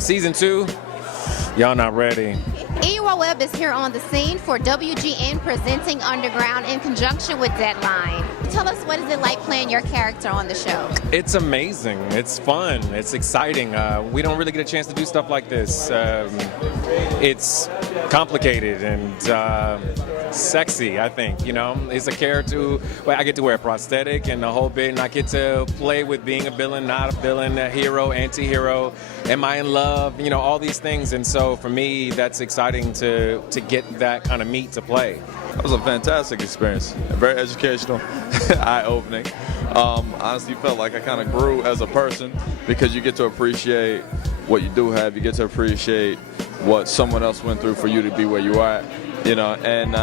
Season 2, y'all not ready. EUR Web is here on the scene for WGN presenting Underground in conjunction with Deadline. Tell us, what is it like playing your character on the show? It's amazing. It's fun. It's exciting. We don't really get a chance to do stuff like this. It's complicated and sexy, I think. You know, it's a character where I get to wear a prosthetic and the whole bit, and I get to play with being a villain, not a villain, a hero, anti-hero. Am I in love? You know, all these things. And so for me, that's exciting to get that kind of meat to play. That was a fantastic experience, very educational, eye-opening. Honestly felt like I kind of grew as a person because you get to appreciate what you do have. You get to appreciate what someone else went through for you to be where you are, you know. And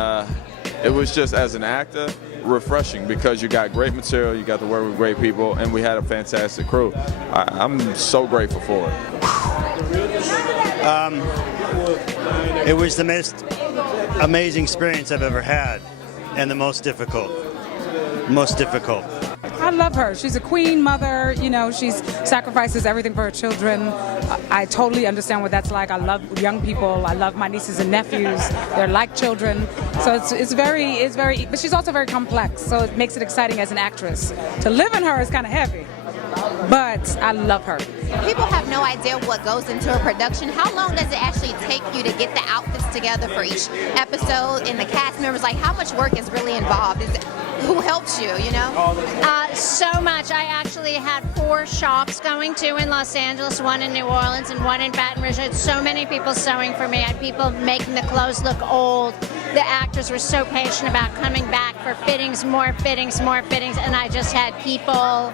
it was just, as an actor, refreshing because you got great material, you got to work with great people, and we had a fantastic crew. I'm so grateful for it. It was the most amazing experience I've ever had, and the most difficult. I love her. She's a queen mother, you know, she sacrifices everything for her children. I totally understand what that's like. I love young people. I love my nieces and nephews. They're like children. So it's very, but she's also very complex, so it makes it exciting as an actress. To live in her is kind of heavy, but I love her. People have no idea what goes into a production. How long does it actually take you to get the outfits together for each episode, and the cast members? Like, how much work is really involved? Who helps you, you know? So much. I actually had 4 shops going, 2 in Los Angeles, 1 in New Orleans, and 1 in Baton Rouge. I had so many people sewing for me. I had people making the clothes look old. The actors were so patient about coming back for fittings, more fittings, and I just had people.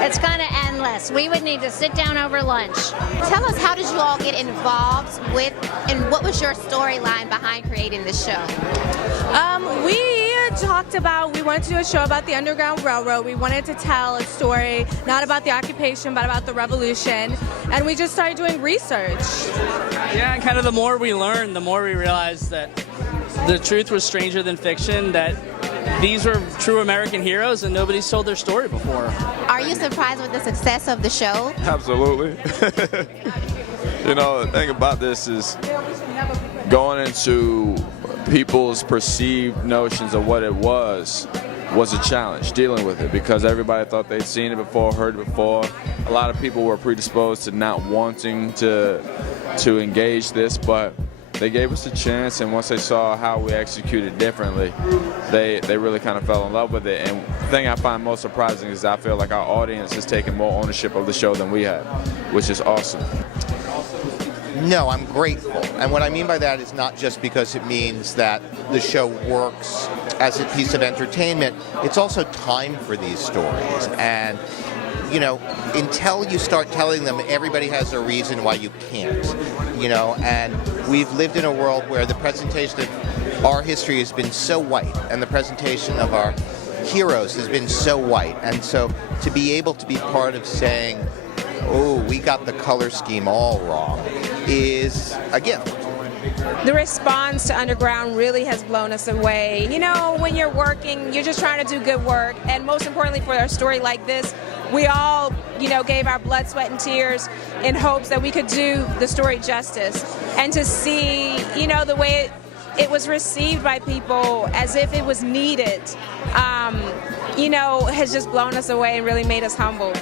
It's kind of endless. We would need to sit down over lunch. Tell us, how did you all get involved with, and what was your storyline behind creating this show? We wanted to do a show about the Underground Railroad. We wanted to tell a story, not about the occupation, but about the revolution. And we just started doing research. Yeah, and kind of the more we learned, the more we realized that the truth was stranger than fiction, that these were true American heroes and nobody's told their story before. Are you surprised with the success of the show? Absolutely. You know, the thing about this is going into people's perceived notions of what it was a challenge, dealing with it, because everybody thought they'd seen it before, heard it before. A lot of people were predisposed to not wanting to engage this, but they gave us a chance, and once they saw how we executed differently, they really kind of fell in love with it. And the thing I find most surprising is I feel like our audience has taken more ownership of the show than we have, which is awesome. No, I'm grateful. And what I mean by that is not just because it means that the show works as a piece of entertainment, it's also time for these stories. And, you know, until you start telling them, everybody has a reason why you can't, you know, and we've lived in a world where the presentation of our history has been so white, and the presentation of our heroes has been so white. And so to be able to be part of saying, oh, we got the color scheme all wrong, is a gift. The response to Underground really has blown us away. You know, when you're working, you're just trying to do good work, and most importantly for a story like this, we all, you know, gave our blood, sweat, and tears in hopes that we could do the story justice. And to see, you know, the way it was received by people as if it was needed, you know, has just blown us away and really made us humble.